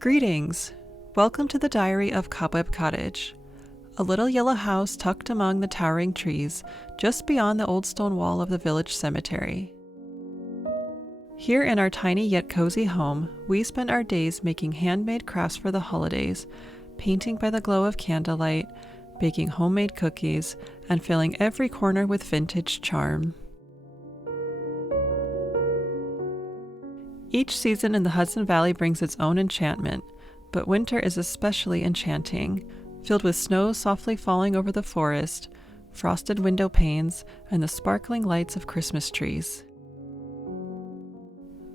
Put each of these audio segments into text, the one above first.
Greetings! Welcome to the diary of Cobweb Cottage, a little yellow house tucked among the towering trees just beyond the old stone wall of the village cemetery. Here in our tiny yet cozy home, we spend our days making handmade crafts for the holidays, painting by the glow of candlelight, baking homemade cookies, and filling every corner with vintage charm. Each season in the Hudson Valley brings its own enchantment, but winter is especially enchanting, filled with snow softly falling over the forest, frosted window panes, and the sparkling lights of Christmas trees.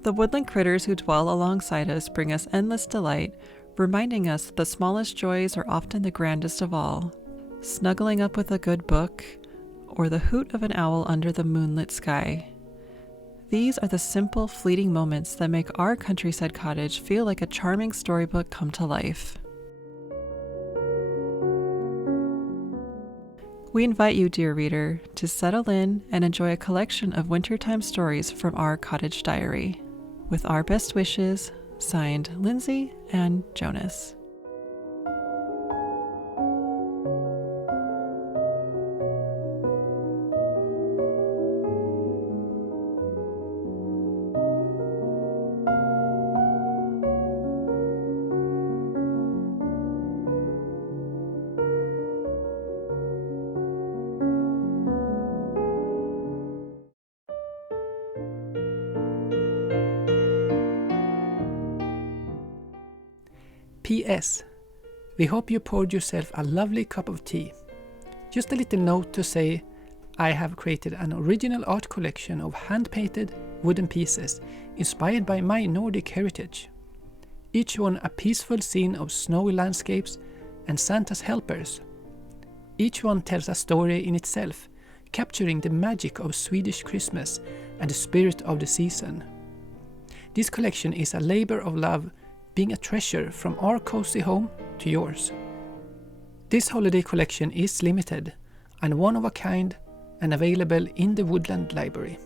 The woodland critters who dwell alongside us bring us endless delight, reminding us that the smallest joys are often the grandest of all. Snuggling up with a good book, or the hoot of an owl under the moonlit sky. These are the simple, fleeting moments that make our countryside cottage feel like a charming storybook come to life. We invite you, dear reader, to settle in and enjoy a collection of wintertime stories from our cottage diary. With our best wishes, signed Lindsay and Jonas. P.S. We hope you poured yourself a lovely cup of tea. Just a little note to say I have created an original art collection of hand-painted wooden pieces inspired by my Nordic heritage. Each one a peaceful scene of snowy landscapes and Santa's helpers. Each one tells a story in itself, capturing the magic of Swedish Christmas and the spirit of the season. This collection is a labor of love, being a treasure from our cozy home to yours. This holiday collection is limited and one of a kind and available in the Woodland Library.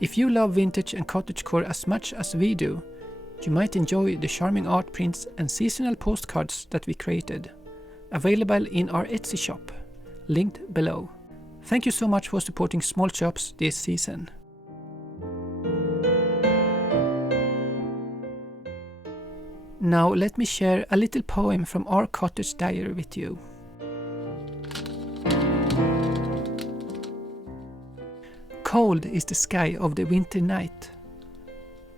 If you love vintage and cottagecore as much as we do, you might enjoy the charming art prints and seasonal postcards that we created, available in our Etsy shop, linked below. Thank you so much for supporting small shops this season. Now let me share a little poem from our cottage diary with you. Cold is the sky of the winter night.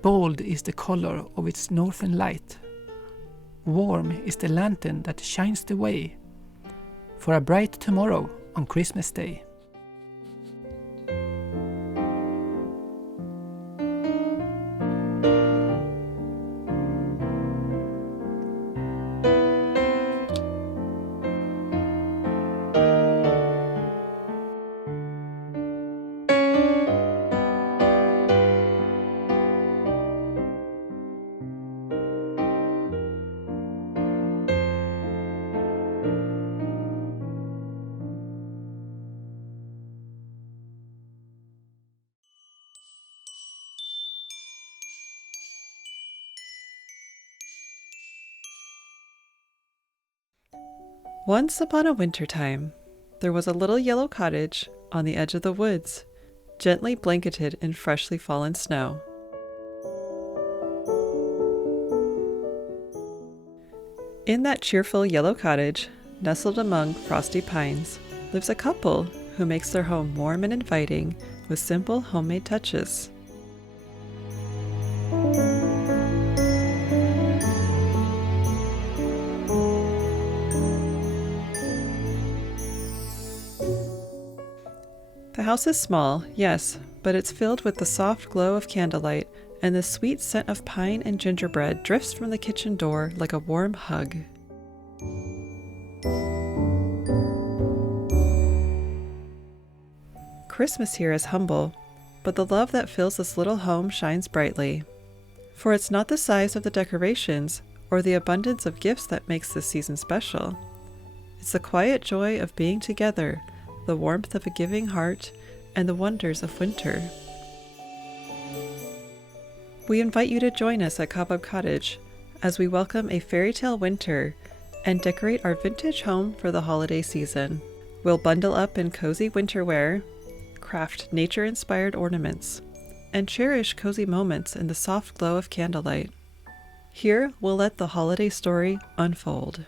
Bold is the color of its northern light. Warm is the lantern that shines the way for a bright tomorrow on Christmas Day. Once upon a winter time, there was a little yellow cottage on the edge of the woods, gently blanketed in freshly fallen snow. In that cheerful yellow cottage, nestled among frosty pines, lives a couple who makes their home warm and inviting with simple homemade touches. The house is small, yes, but it's filled with the soft glow of candlelight, and the sweet scent of pine and gingerbread drifts from the kitchen door like a warm hug. Christmas here is humble, but the love that fills this little home shines brightly. For it's not the size of the decorations or the abundance of gifts that makes this season special. It's the quiet joy of being together, the warmth of a giving heart, and the wonders of winter. We invite you to join us at Cobweb Cottage as we welcome a fairytale winter and decorate our vintage home for the holiday season. We'll bundle up in cozy winter wear, craft nature-inspired ornaments, and cherish cozy moments in the soft glow of candlelight. Here, we'll let the holiday story unfold.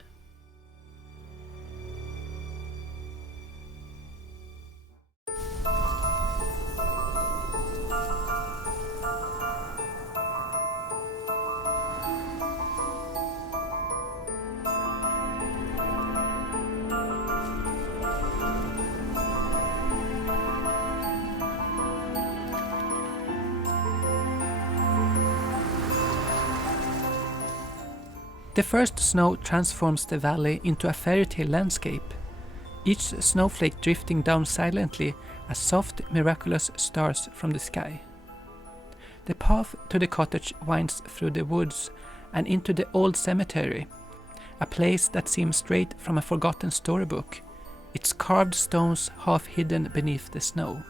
The first snow transforms the valley into a fairytale landscape, each snowflake drifting down silently as soft, miraculous stars from the sky. The path to the cottage winds through the woods and into the old cemetery, a place that seems straight from a forgotten storybook, its carved stones half hidden beneath the snow.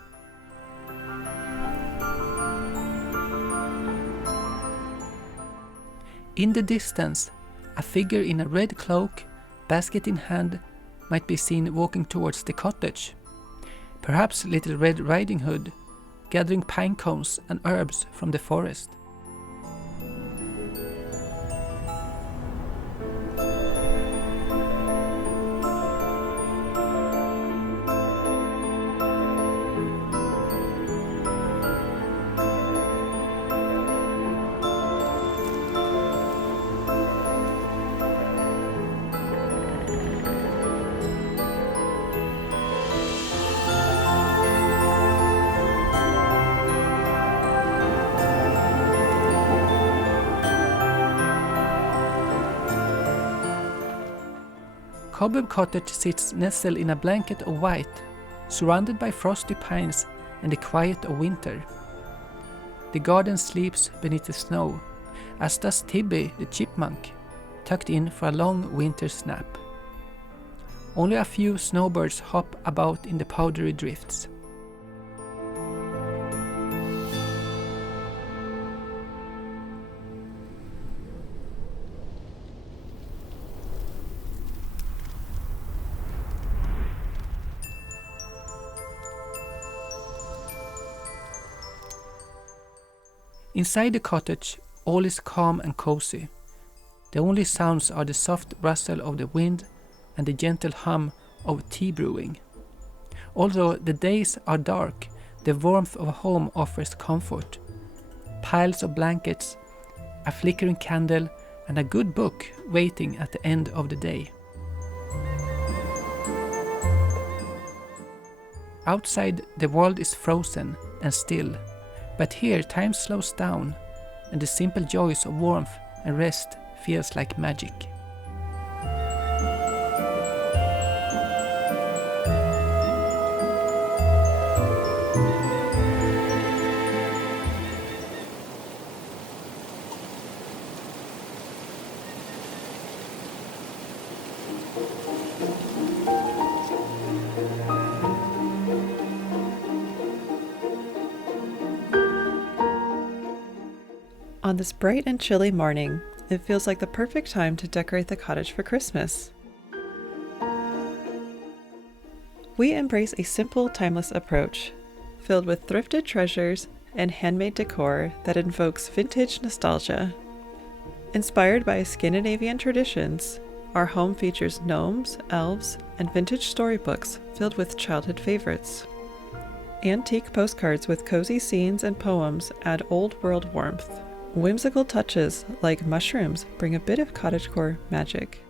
In the distance, a figure in a red cloak, basket in hand, might be seen walking towards the cottage. Perhaps Little Red Riding Hood, gathering pine cones and herbs from the forest. Cobweb Cottage sits nestled in a blanket of white, surrounded by frosty pines and the quiet of winter. The garden sleeps beneath the snow, as does Tibby the chipmunk, tucked in for a long winter's nap. Only a few snowbirds hop about in the powdery drifts. Inside the cottage, all is calm and cozy. The only sounds are the soft rustle of the wind and the gentle hum of tea brewing. Although the days are dark, the warmth of home offers comfort. Piles of blankets, a flickering candle, and a good book waiting at the end of the day. Outside, the world is frozen and still. But here time slows down, and the simple joys of warmth and rest feels like magic. On this bright and chilly morning, it feels like the perfect time to decorate the cottage for Christmas. We embrace a simple, timeless approach, filled with thrifted treasures and handmade decor that invokes vintage nostalgia. Inspired by Scandinavian traditions, our home features gnomes, elves, and vintage storybooks filled with childhood favorites. Antique postcards with cozy scenes and poems add old-world warmth. Whimsical touches like mushrooms bring a bit of cottagecore magic.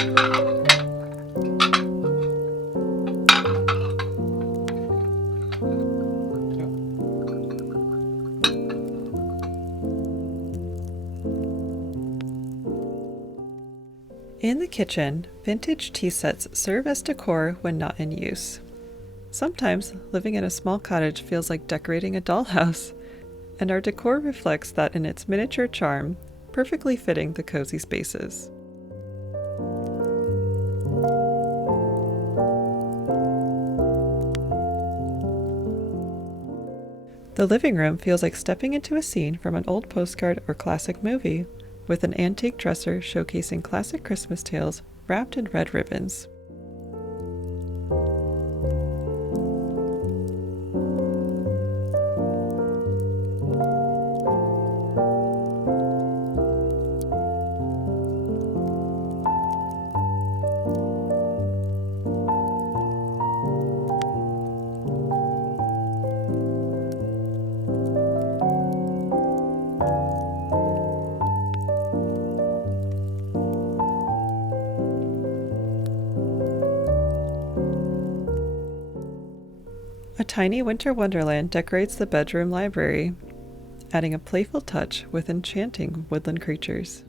In the kitchen, vintage tea sets serve as decor when not in use. Sometimes, living in a small cottage feels like decorating a dollhouse, and our decor reflects that in its miniature charm, perfectly fitting the cozy spaces. The living room feels like stepping into a scene from an old postcard or classic movie, with an antique dresser showcasing classic Christmas tales wrapped in red ribbons. A tiny winter wonderland decorates the bedroom library, adding a playful touch with enchanting woodland creatures.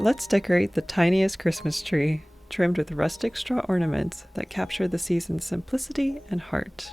Let's decorate the tiniest Christmas tree, trimmed with rustic straw ornaments that capture the season's simplicity and heart.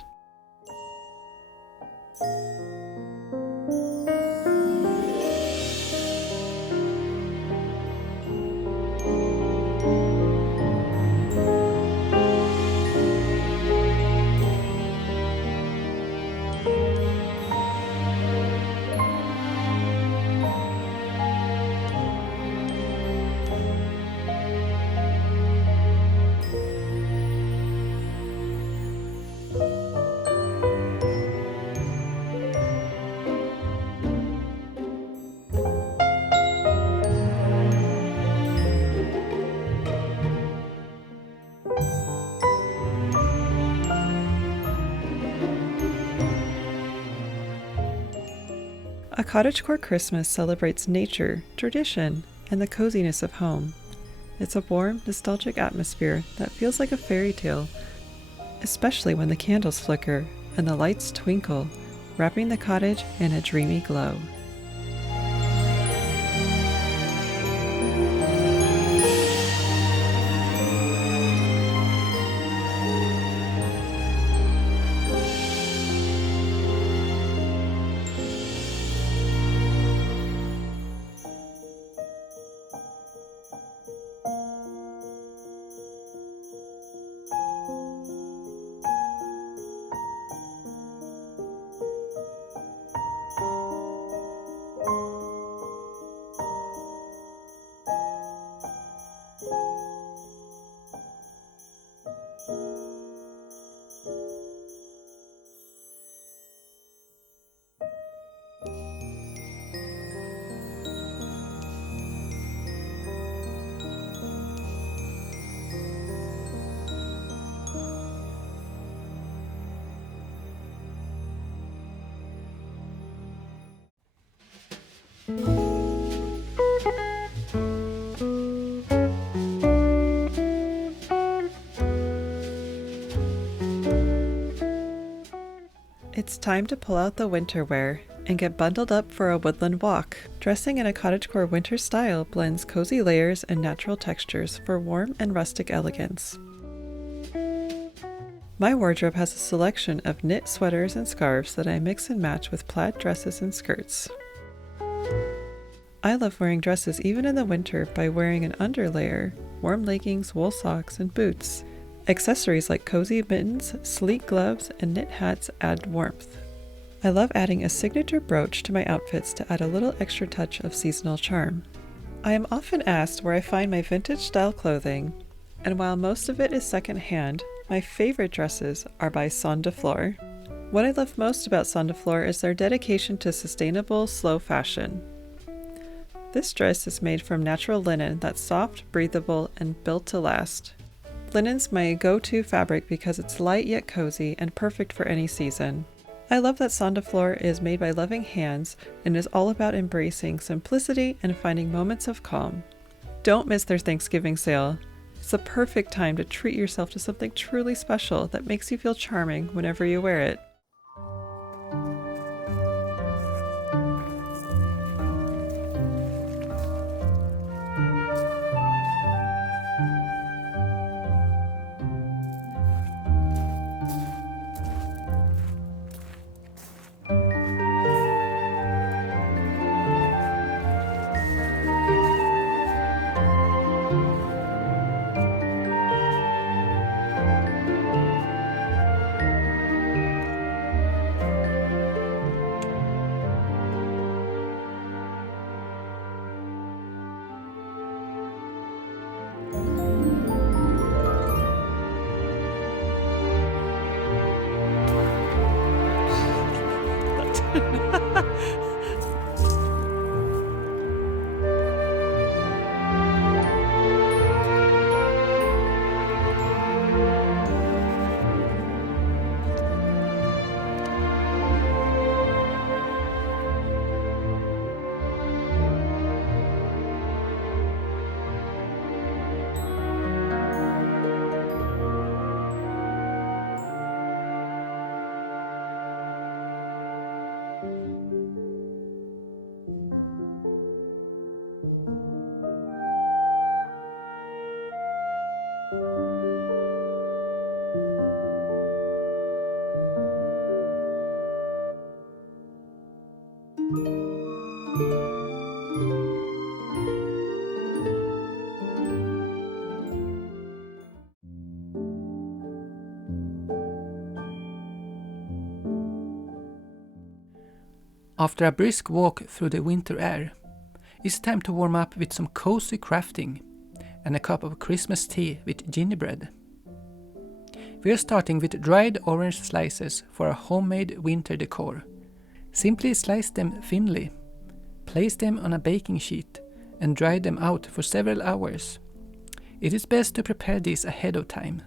A Cottagecore Christmas celebrates nature, tradition, and the coziness of home. It's a warm, nostalgic atmosphere that feels like a fairy tale, especially when the candles flicker and the lights twinkle, wrapping the cottage in a dreamy glow. It's time to pull out the winter wear and get bundled up for a woodland walk. Dressing in a cottagecore winter style blends cozy layers and natural textures for warm and rustic elegance. My wardrobe has a selection of knit sweaters and scarves that I mix and match with plaid dresses and skirts. I love wearing dresses even in the winter by wearing an underlayer, warm leggings, wool socks, and boots. Accessories like cozy mittens, sleek gloves, and knit hats add warmth. I love adding a signature brooch to my outfits to add a little extra touch of seasonal charm. I am often asked where I find my vintage style clothing, and while most of it is secondhand, my favorite dresses are by Son de Fleur. What I love most about Son de Fleur is their dedication to sustainable, slow fashion. This dress is made from natural linen that's soft, breathable, and built to last. Linen's my go-to fabric because it's light yet cozy and perfect for any season. I love that Son de Fleur is made by loving hands and is all about embracing simplicity and finding moments of calm. Don't miss their Thanksgiving sale. It's the perfect time to treat yourself to something truly special that makes you feel charming whenever you wear it. After a brisk walk through the winter air, it's time to warm up with some cozy crafting and a cup of Christmas tea with gingerbread. We are starting with dried orange slices for a homemade winter decor. Simply slice them thinly, place them on a baking sheet and dry them out for several hours. It is best to prepare these ahead of time.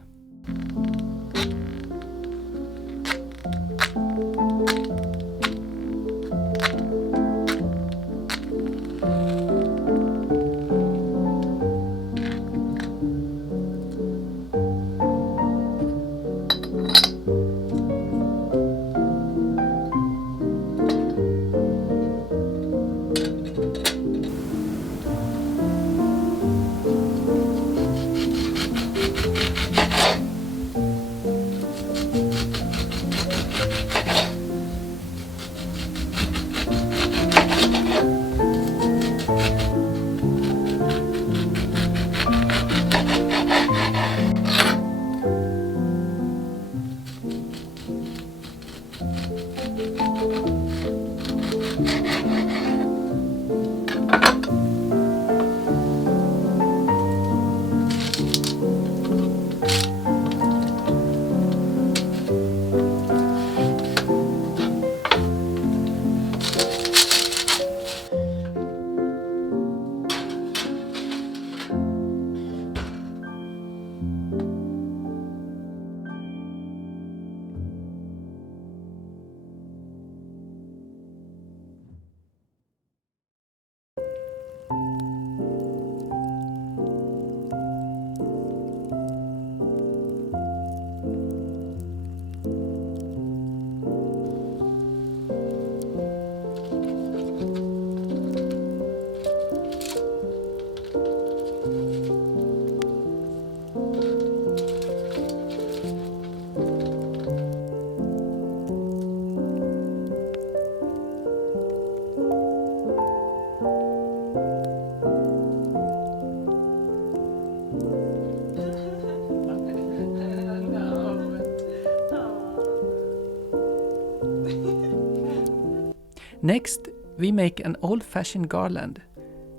Next, we make an old-fashioned garland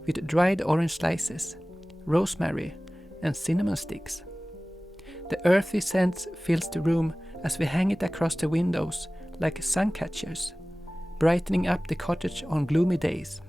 with dried orange slices, rosemary and cinnamon sticks. The earthy scent fills the room as we hang it across the windows like sun catchers, brightening up the cottage on gloomy days.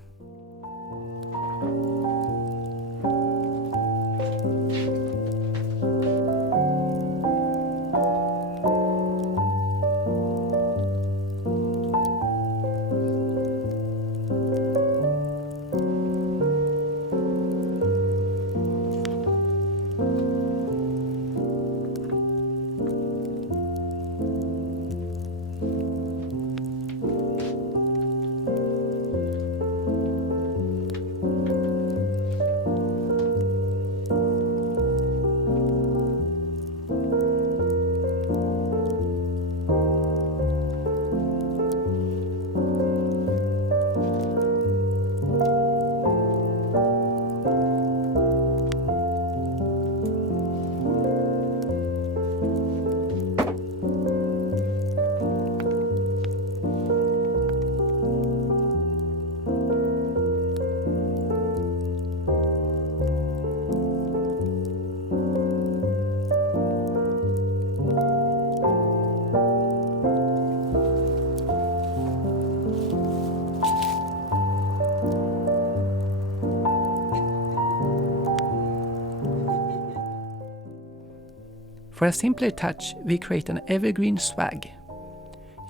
For a simpler touch, we create an evergreen swag.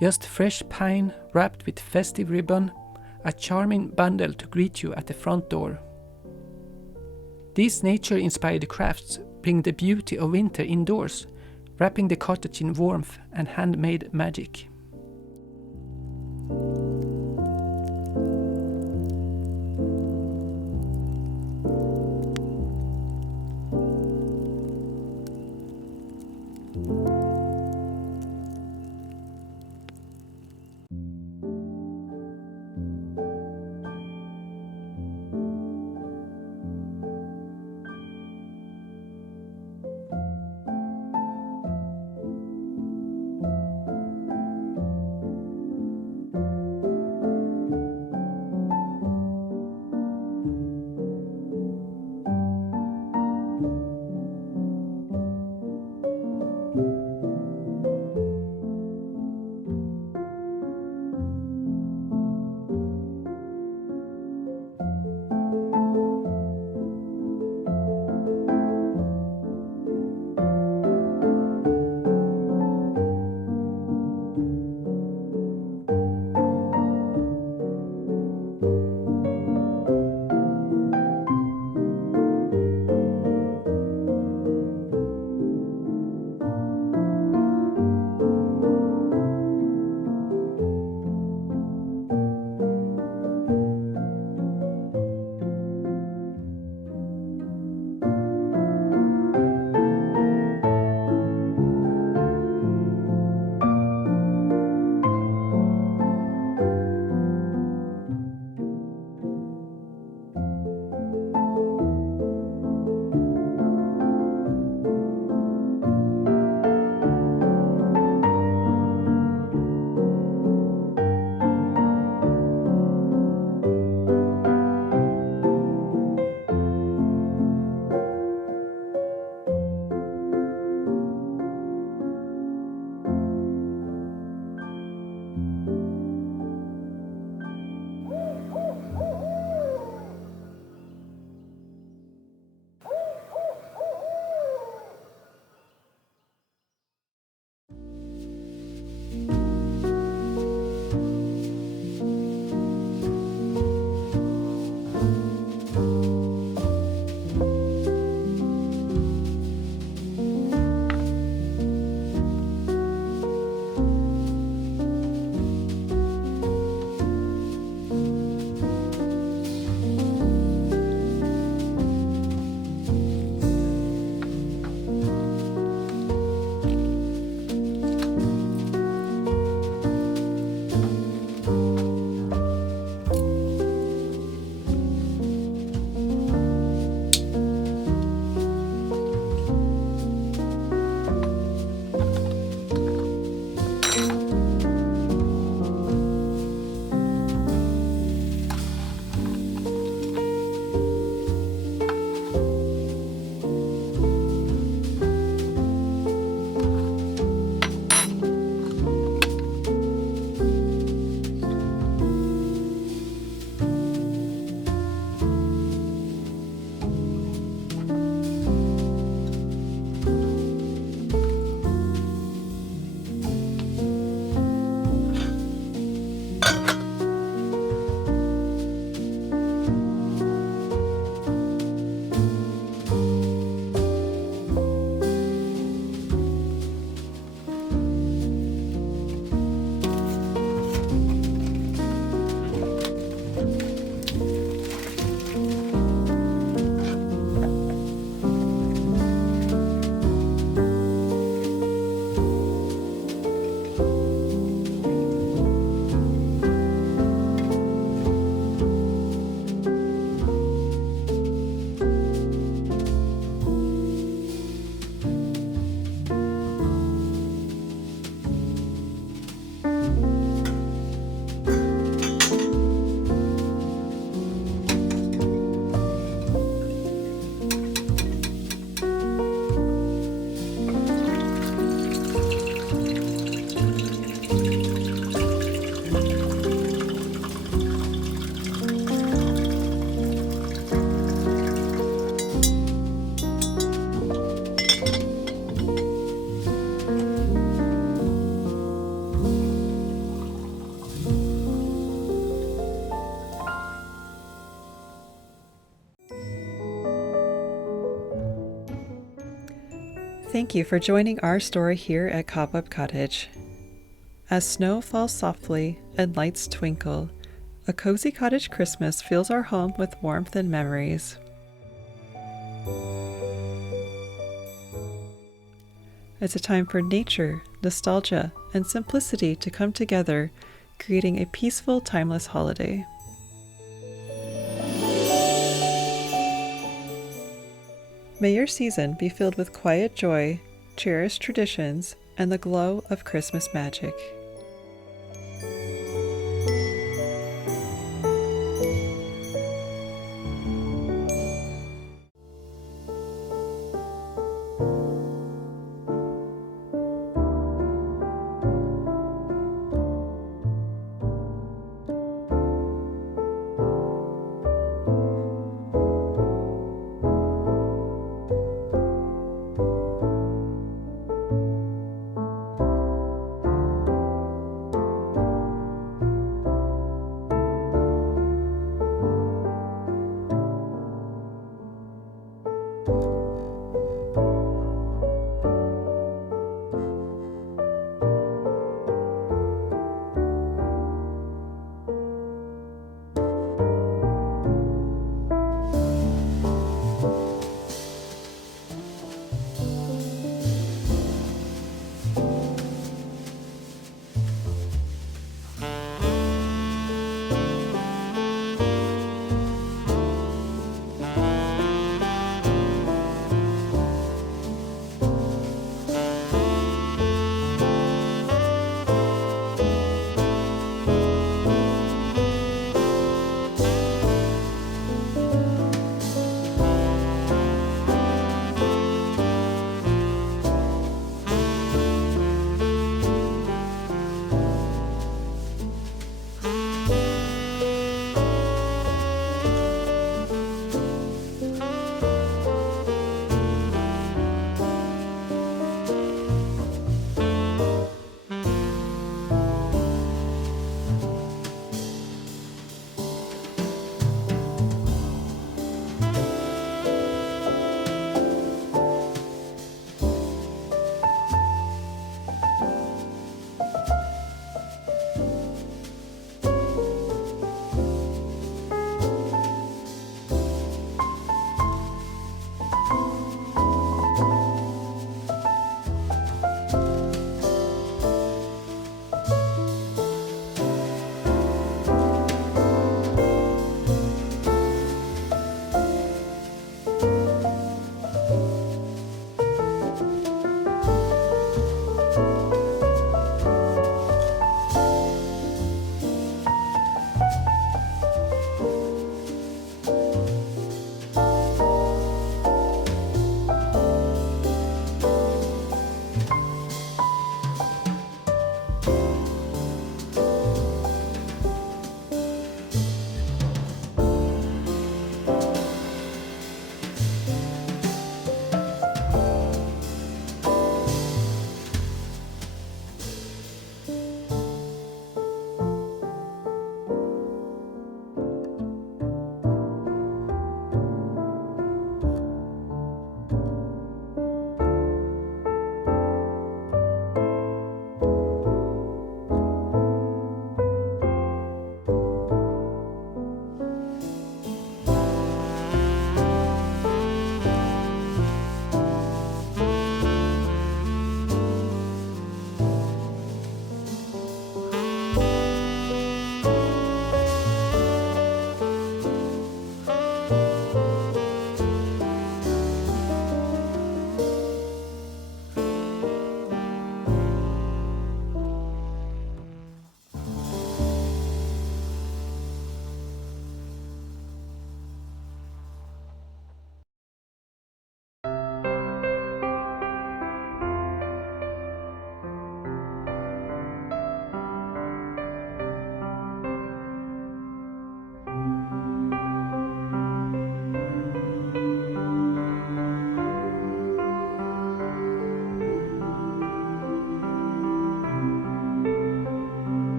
Just fresh pine wrapped with festive ribbon, a charming bundle to greet you at the front door. These nature-inspired crafts bring the beauty of winter indoors, wrapping the cottage in warmth and handmade magic. Thank you for joining our story here at Cobweb Cottage. As snow falls softly and lights twinkle, a cozy cottage Christmas fills our home with warmth and memories. It's a time for nature, nostalgia, and simplicity to come together, creating a peaceful, timeless holiday. May your season be filled with quiet joy, cherished traditions, and the glow of Christmas magic.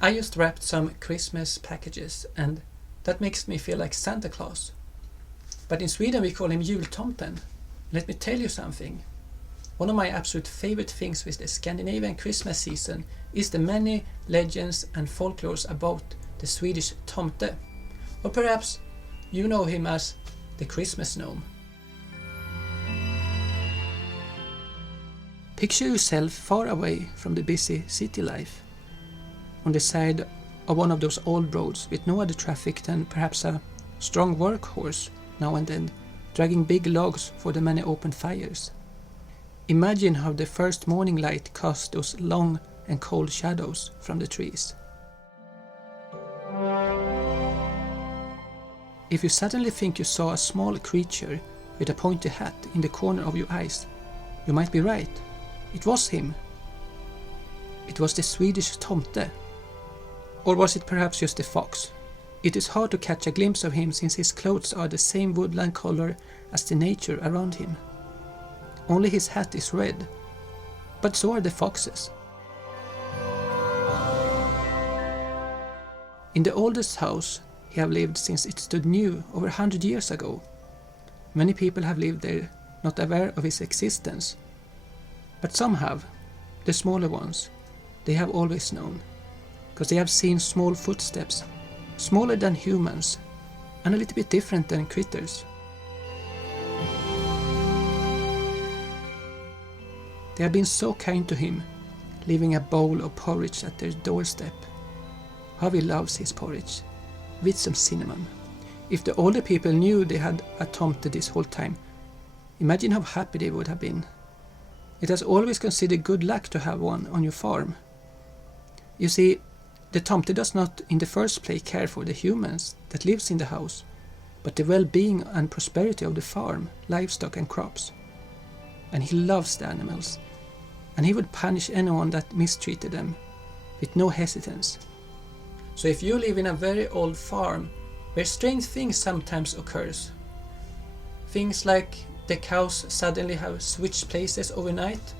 I just wrapped some Christmas packages and that makes me feel like Santa Claus. But in Sweden we call him Jultomten. Let me tell you something. One of my absolute favorite things with the Scandinavian Christmas season is the many legends and folklores about the Swedish tomte. Or perhaps you know him as the Christmas gnome. Picture yourself far away from the busy city life, on the side of one of those old roads with no other traffic than perhaps a strong workhorse now and then, dragging big logs for the many open fires. Imagine how the first morning light cast those long and cold shadows from the trees. If you suddenly think you saw a small creature with a pointy hat in the corner of your eyes, you might be right. It was him. It was the Swedish tomte. Or was it perhaps just a fox? It is hard to catch a glimpse of him since his clothes are the same woodland color as the nature around him. Only his hat is red, but so are the foxes. In the oldest house he have lived since it stood new over 100 years ago. Many people have lived there, not aware of his existence. But some have, the smaller ones. They have always known, because they have seen small footsteps, smaller than humans, and a little bit different than critters. They have been so kind to him, leaving a bowl of porridge at their doorstep. How he loves his porridge, with some cinnamon. If the older people knew they had a tomte this whole time, imagine how happy they would have been. It has always considered good luck to have one on your farm. You see, the tomte does not in the first place care for the humans that lives in the house, but the well-being and prosperity of the farm, livestock and crops. And he loves the animals, and he would punish anyone that mistreated them, with no hesitance. So if you live in a very old farm, where strange things sometimes occurs, things like the cows suddenly have switched places overnight,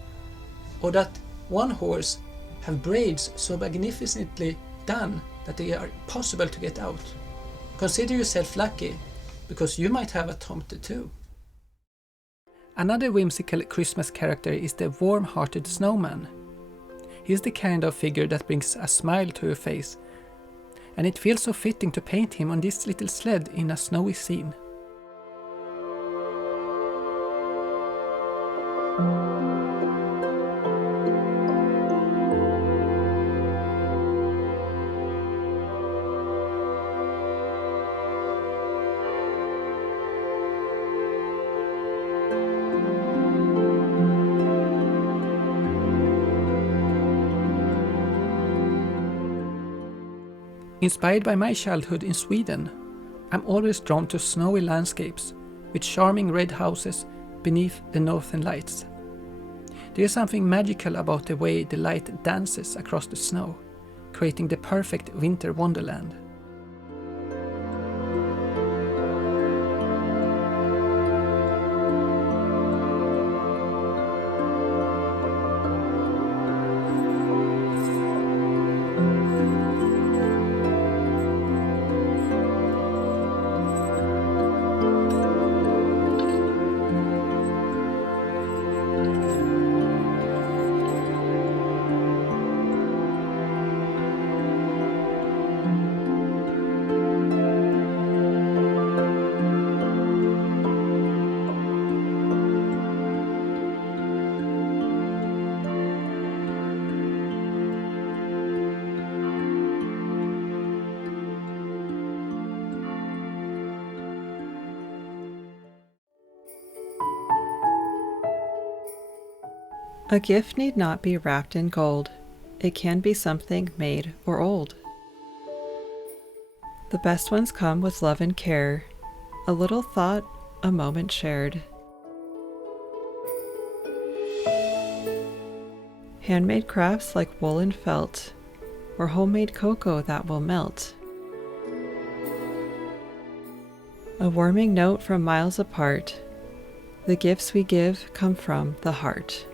or that one horse have braids so magnificently done that they are impossible to get out. Consider yourself lucky, because you might have a tomte too. Another whimsical Christmas character is the warm-hearted Snowman. He is the kind of figure that brings a smile to your face, and it feels so fitting to paint him on this little sled in a snowy scene. Inspired by my childhood in Sweden, I'm always drawn to snowy landscapes with charming red houses beneath the northern lights. There is something magical about the way the light dances across the snow, creating the perfect winter wonderland. A gift need not be wrapped in gold. It can be something made or old. The best ones come with love and care, a little thought, a moment shared. Handmade crafts like wool and felt, or homemade cocoa that will melt. A warming note from miles apart. The gifts we give come from the heart.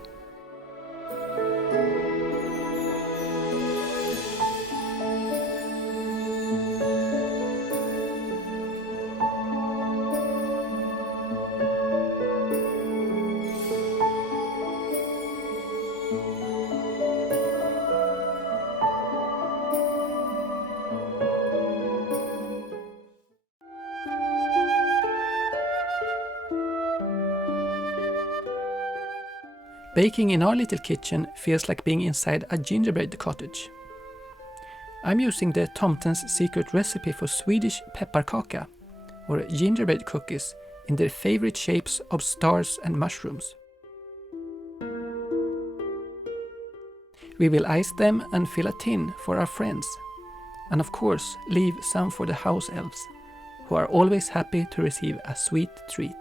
Baking in our little kitchen feels like being inside a gingerbread cottage. I'm using the Tomten's secret recipe for Swedish pepparkaka, or gingerbread cookies, in their favorite shapes of stars and mushrooms. We will ice them and fill a tin for our friends, and of course leave some for the house elves, who are always happy to receive a sweet treat.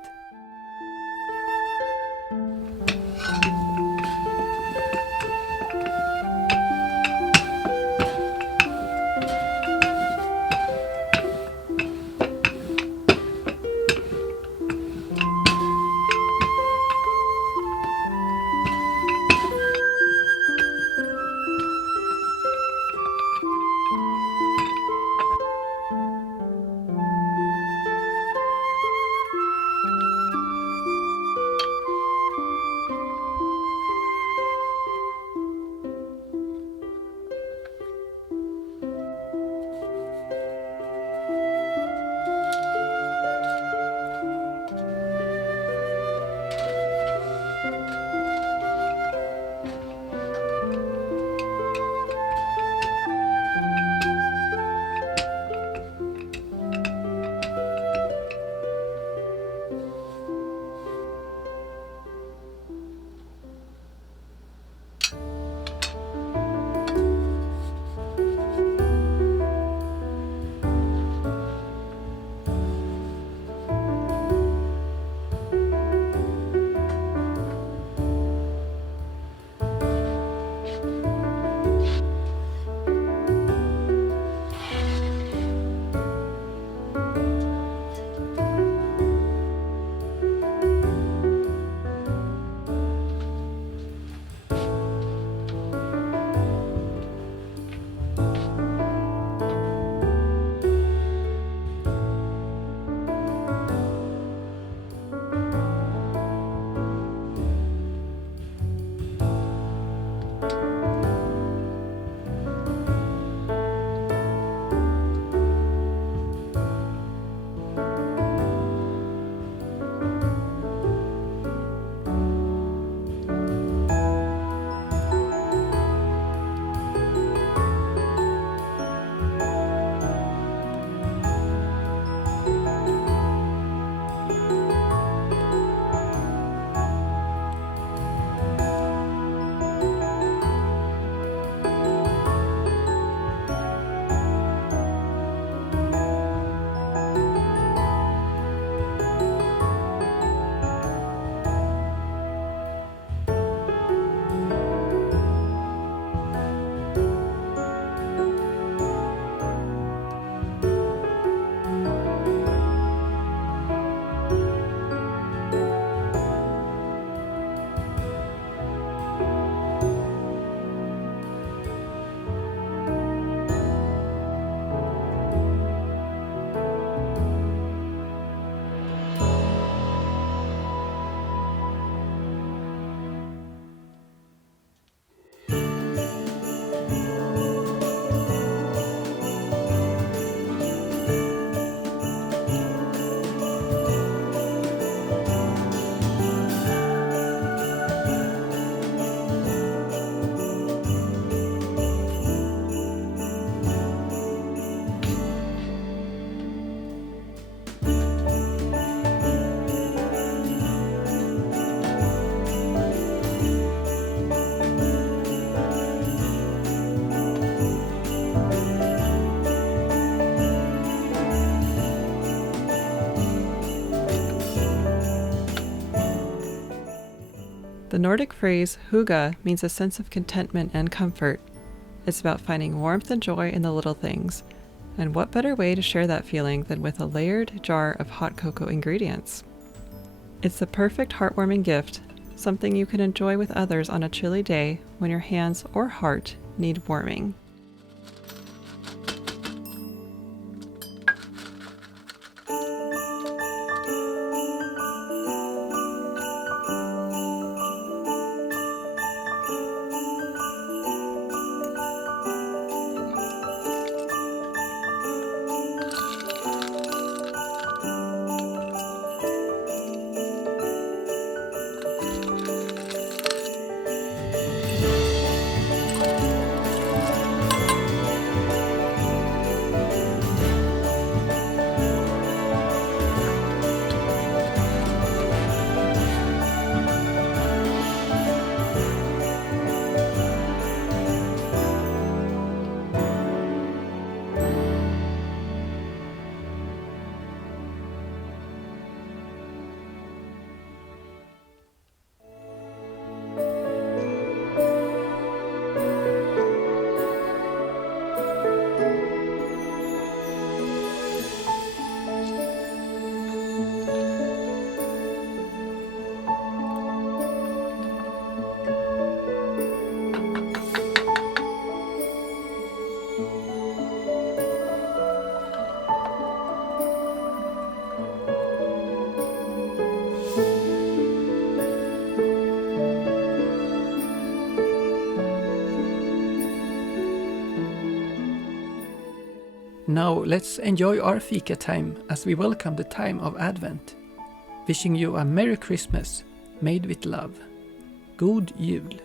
The Nordic phrase hygge means a sense of contentment and comfort. It's about finding warmth and joy in the little things. And what better way to share that feeling than with a layered jar of hot cocoa ingredients? It's the perfect heartwarming gift, something you can enjoy with others on a chilly day when your hands or heart need warming. Now let's enjoy our fika time as we welcome the time of Advent. Wishing you a Merry Christmas, made with love. God Jul!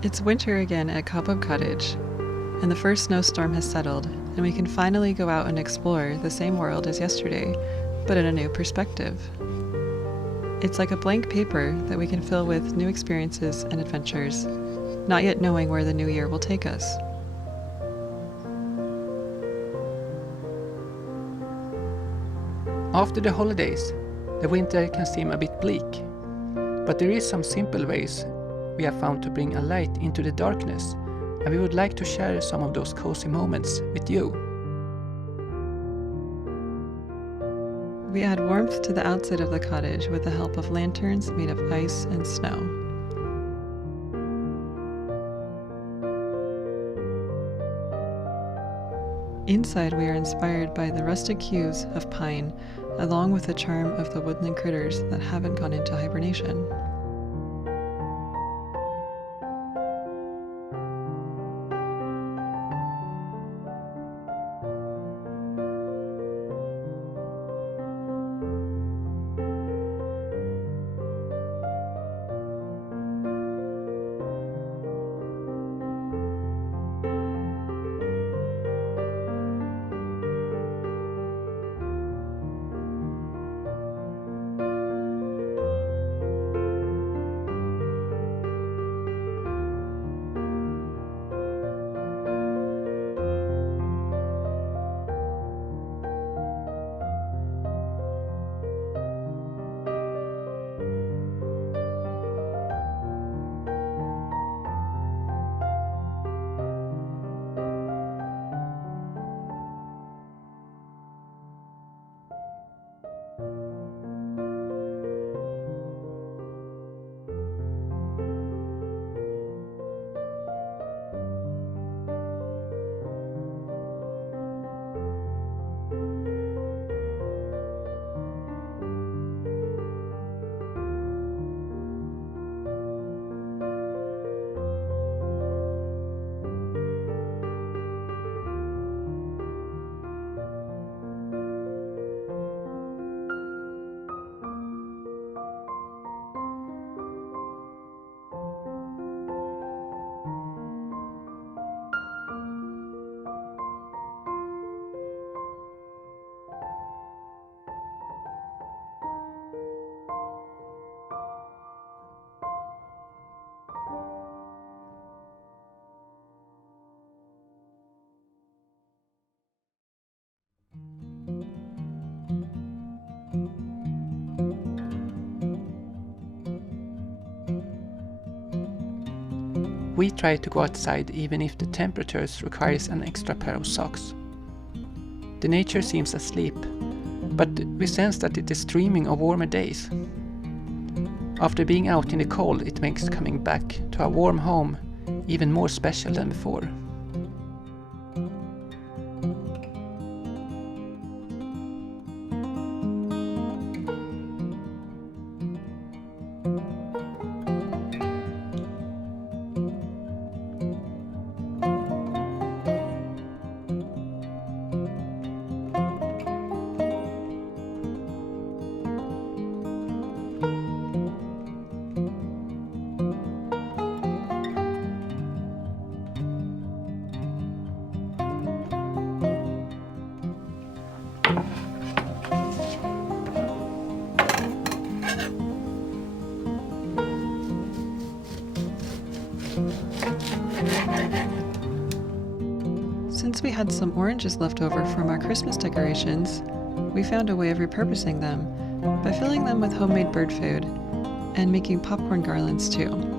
It's winter again at Cobweb Cottage, and the first snowstorm has settled, and we can finally go out and explore the same world as yesterday, but in a new perspective. It's like a blank paper that we can fill with new experiences and adventures, not yet knowing where the new year will take us. After the holidays, the winter can seem a bit bleak, but there is some simple ways we have found to bring a light into the darkness, and we would like to share some of those cozy moments with you. We add warmth to the outside of the cottage with the help of lanterns made of ice and snow. Inside, we are inspired by the rustic hues of pine, along with the charm of the woodland critters that haven't gone into hibernation. we try to go outside even if the temperatures requires an extra pair of socks. The nature seems asleep, but we sense that it is dreaming of warmer days. After being out in the cold, it makes coming back to our warm home even more special than before. Since we had some oranges left over from our Christmas decorations, we found a way of repurposing them by filling them with homemade bird food and making popcorn garlands too.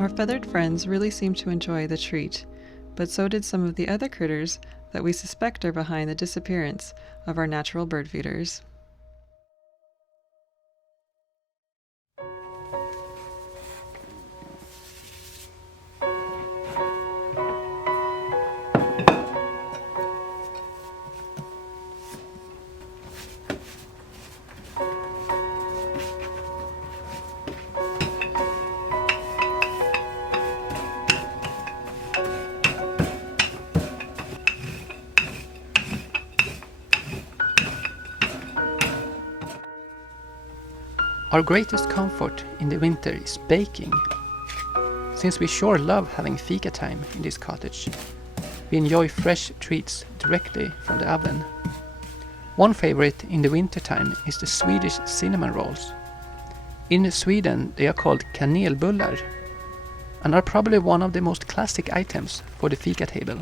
Our feathered friends really seem to enjoy the treat, but so did some of the other critters that we suspect are behind the disappearance of our natural bird feeders. Our greatest comfort in the winter is baking. Since we sure love having fika time in this cottage, we enjoy fresh treats directly from the oven. One favorite in the winter time is the Swedish cinnamon rolls. In Sweden they are called kanelbullar and are probably one of the most classic items for the fika table.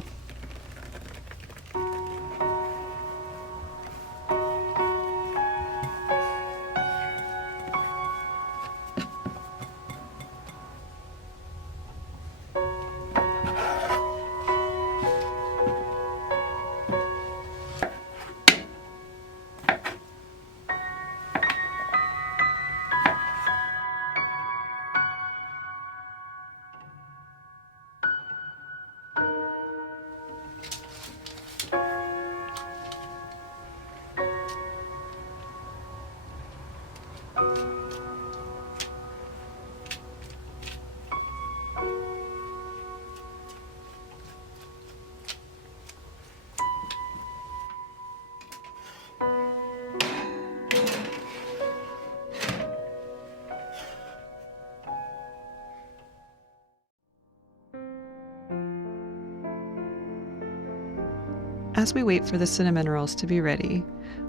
As we wait for the cinnamon rolls to be ready,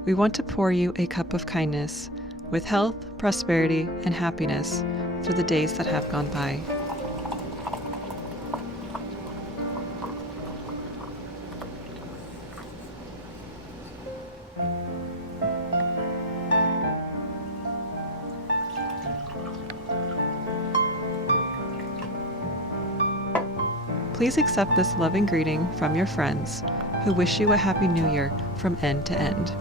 we want to pour you a cup of kindness with health, prosperity, and happiness for the days that have gone by. Please accept this loving greeting from your friends who wish you a Happy New Year from end to end.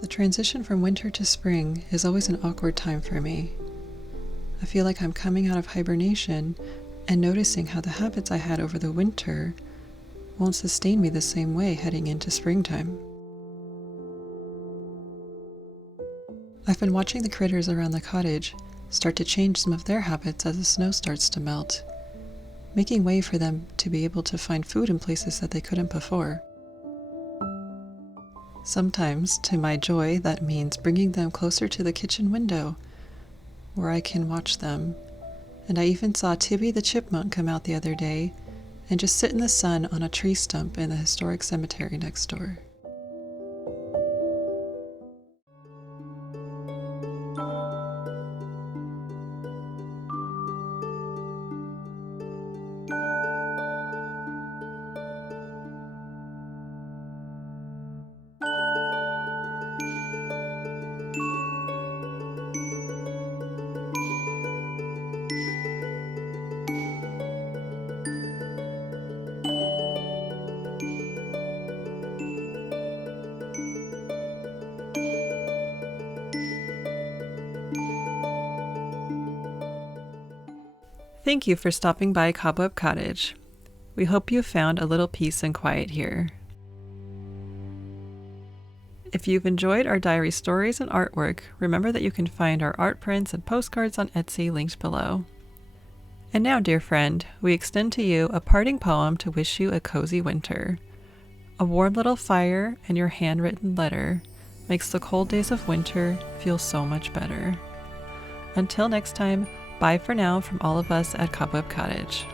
The transition from winter to spring is always an awkward time for me. I feel like I'm coming out of hibernation and noticing how the habits I had over the winter won't sustain me the same way heading into springtime. I've been watching the critters around the cottage start to change some of their habits as the snow starts to melt, making way for them to be able to find food in places that they couldn't before. Sometimes, to my joy, that means bringing them closer to the kitchen window, where I can watch them. And I even saw Tibby the chipmunk come out the other day and just sit in the sun on a tree stump in the historic cemetery next door. Thank you for stopping by Cobweb Cottage. We hope you found a little peace and quiet here. If you've enjoyed our diary stories and artwork, remember that you can find our art prints and postcards on Etsy linked below. And now, dear friend, we extend to you a parting poem to wish you a cozy winter. A warm little fire and your handwritten letter makes the cold days of winter feel so much better. Until next time, bye for now from all of us at Cobweb Cottage.